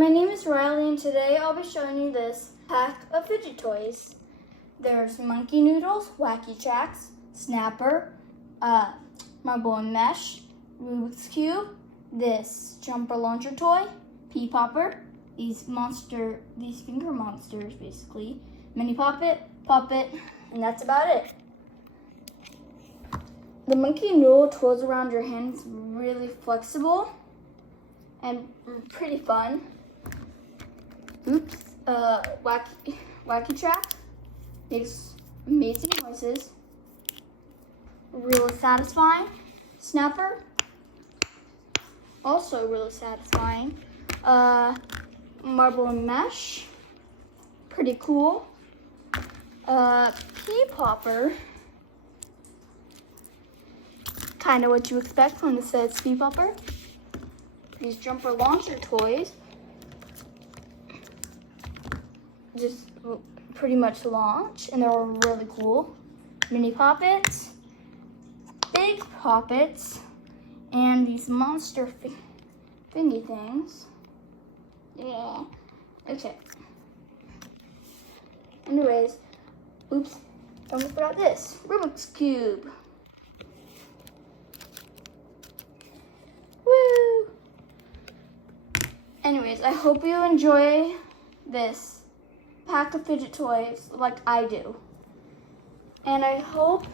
my name is Ryli, and today I'll be showing you this pack of fidget toys. There's monkey noodles, wacky tracks, snapper, marble and mesh, Rubik's cube, this jumper launcher toy, pea popper, these finger monsters basically, mini puppet, and that's about it. The monkey noodle twirls around your hand. It's really flexible and pretty fun. Oops, wacky track makes amazing noises. Really satisfying. Snapper, also really satisfying. Marble and mesh, pretty cool. Pea popper, kind of what you expect when it says pea popper. These jumper launcher toys, just pretty much launch, and they're really cool. Mini poppets, big poppets, and these monster thingy things. Yeah, okay. Anyways, oops, I'm gonna put out this Rubik's cube. Woo! Anyways, I hope you enjoy this pack of fidget toys like I do. And I hope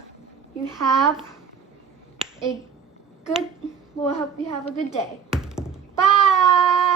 you have a good day. Bye!